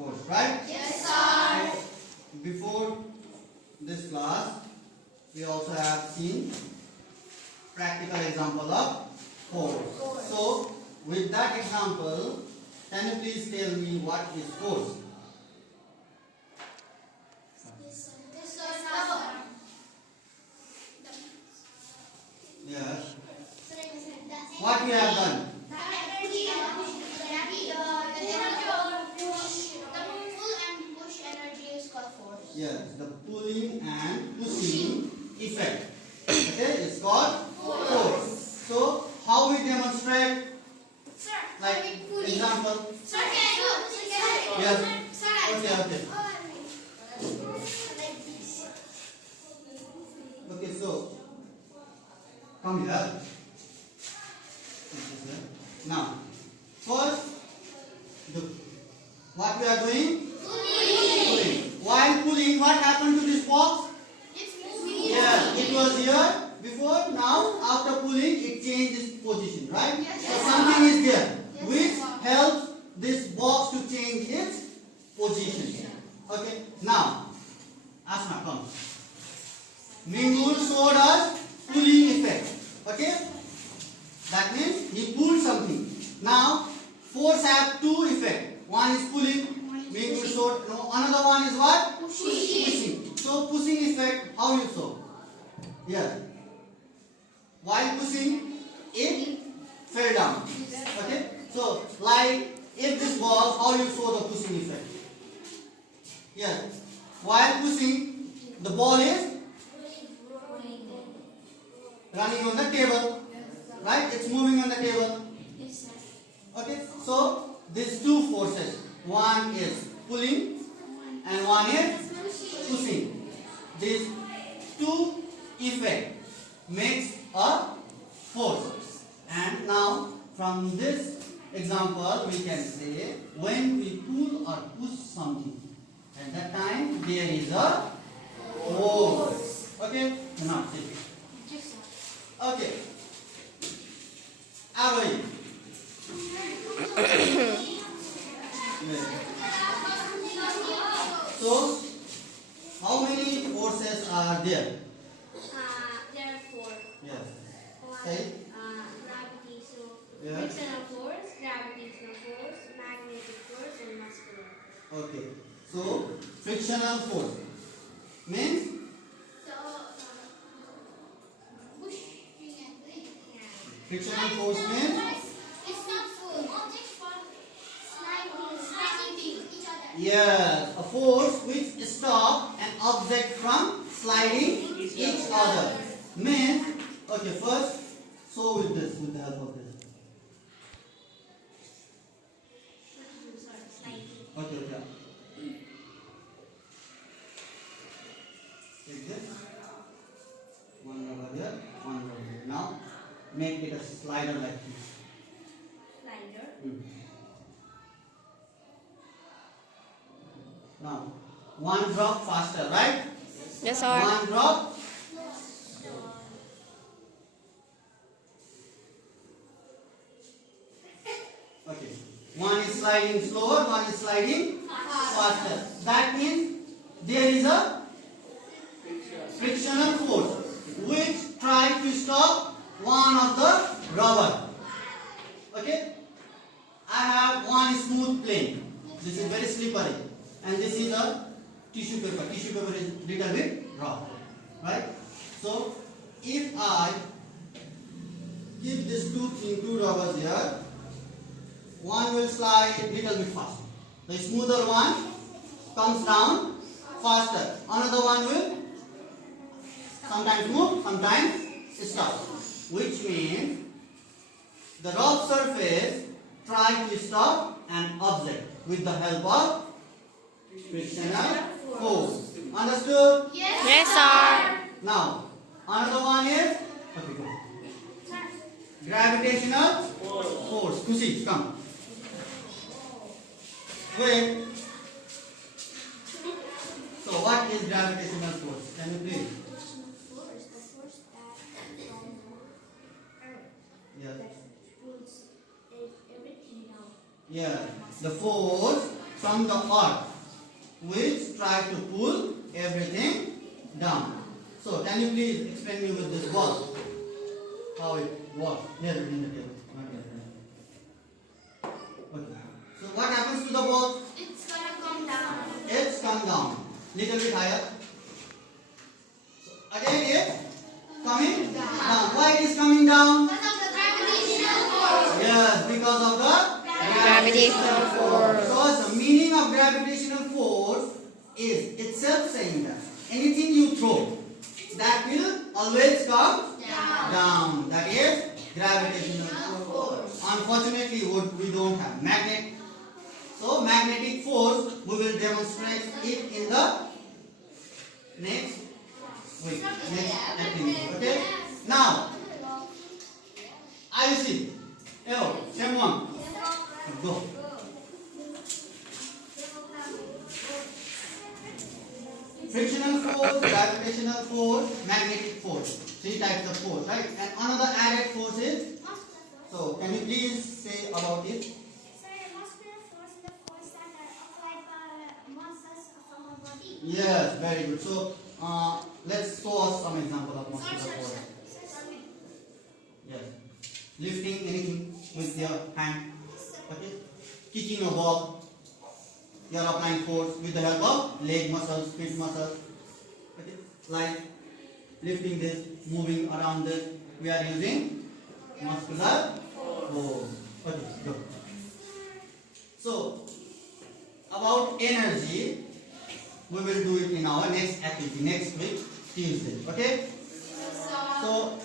force, right? Yes, sir. So, before this class, we also have seen practical example of force. So, with that example, can you please tell me what is force? Yes. What we have done? Yes, the pulling and pushing effect. Okay, it's called force. So, how we demonstrate? Like example. Yes. Okay. Okay, so come here. Now, first, what we are doing? Pulling. While pulling, what happened to this box? Yes, it was here before. Now, after pulling, it changed its position, right? So something is there which helps this box to change its position. Okay. Now, Asma, come. Mingur showed us pulling effect. Okay. That means he pulled something. Now, force have two effects. One is pulling. Mingur showed. No, another one is what? Pushing. So, pushing effect, how you show? Yes. While pushing, it fell down. Okay. So, like if this was, how you show the pushing effect? Yes. While pushing, the ball is running on the table. Right? It's moving on the table. Okay. So, these two forces. One is pulling and one is pushing. These two effects makes a force. And now, from this example, we can say when we pull or push something, at that time there is a force. Okay? Now, okay. Away. So, how many forces are there? There are four. Yes. One, Say. gravitational, Yeah. frictional force, gravitational force, magnetic force, and muscular. Okay. So, frictional force means frictional force means It's not full. Objects for sliding each other. yes, a force which stops an object from sliding each other. Means okay. First, so with this, with the help of this. Okay. Take this. One rubber here, one rubber here. Now, make it a slider like this. Slider. Now, one drop faster, right? Yes, sir. One drop. Okay. One is sliding slower, one is sliding faster. That means there is a frictional force which tries to stop one of the rubber. Okay? I have one smooth plane. This is very slippery. And this is a tissue paper. Tissue paper is little bit rough. Right? So, if I keep these two rubbers here, one will slide a little bit faster. The smoother one comes down faster. Another one will sometimes move, sometimes stop. Which means the rough surface tries to stop an object with the help of frictional force. Understood? Yes, sir. Now, another one is okay, go. Gravitational force. Kushi, come. Wait. So, what is gravitational force? Can you please? Force, the force that Earth Yes. that pulls everything down. Yeah. The force from the earth, which tries to pull everything down. So, can you please explain me with this ball? How it works? Here in the table. Not here. Okay. So, what happens to the ball? It's gonna come down. It's come down. Little bit higher. So, again it's coming down. Why it is coming down? Because of the gravitational force. Yes, because of the Gravitational force. Because the meaning of gravitational force is itself saying that anything you throw, that will always come down. That is gravitational force. Unfortunately, we don't have magnet. So magnetic force, we will demonstrate it in the next week, next activity. Okay. Now, I see. Oh, same one. Go. Frictional force, gravitational force, magnetic force. 3 types of force, right? And another added force is. So, can you please say about it? Muscular force is the force that are applied by muscles from our body. Yes, very good. So, let's show us some example of muscular force. Yes. Lifting anything with your hand. Okay. Kicking a ball. You are applying force with the help of leg muscles, feet muscles. Okay. Like lifting this, moving around this. We are using muscular force. Okay, go. So, about energy, we will do it in our next activity, next week, Tuesday. Okay? So,